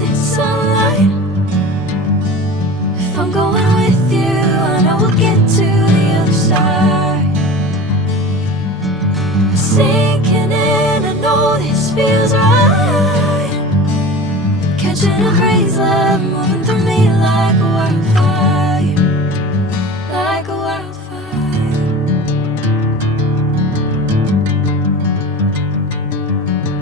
golden sunlight. If I'm going with you, I know we'll get to the other side. Sinking in, I know this feels right. Catching a breeze, love moving through me like a wildfire.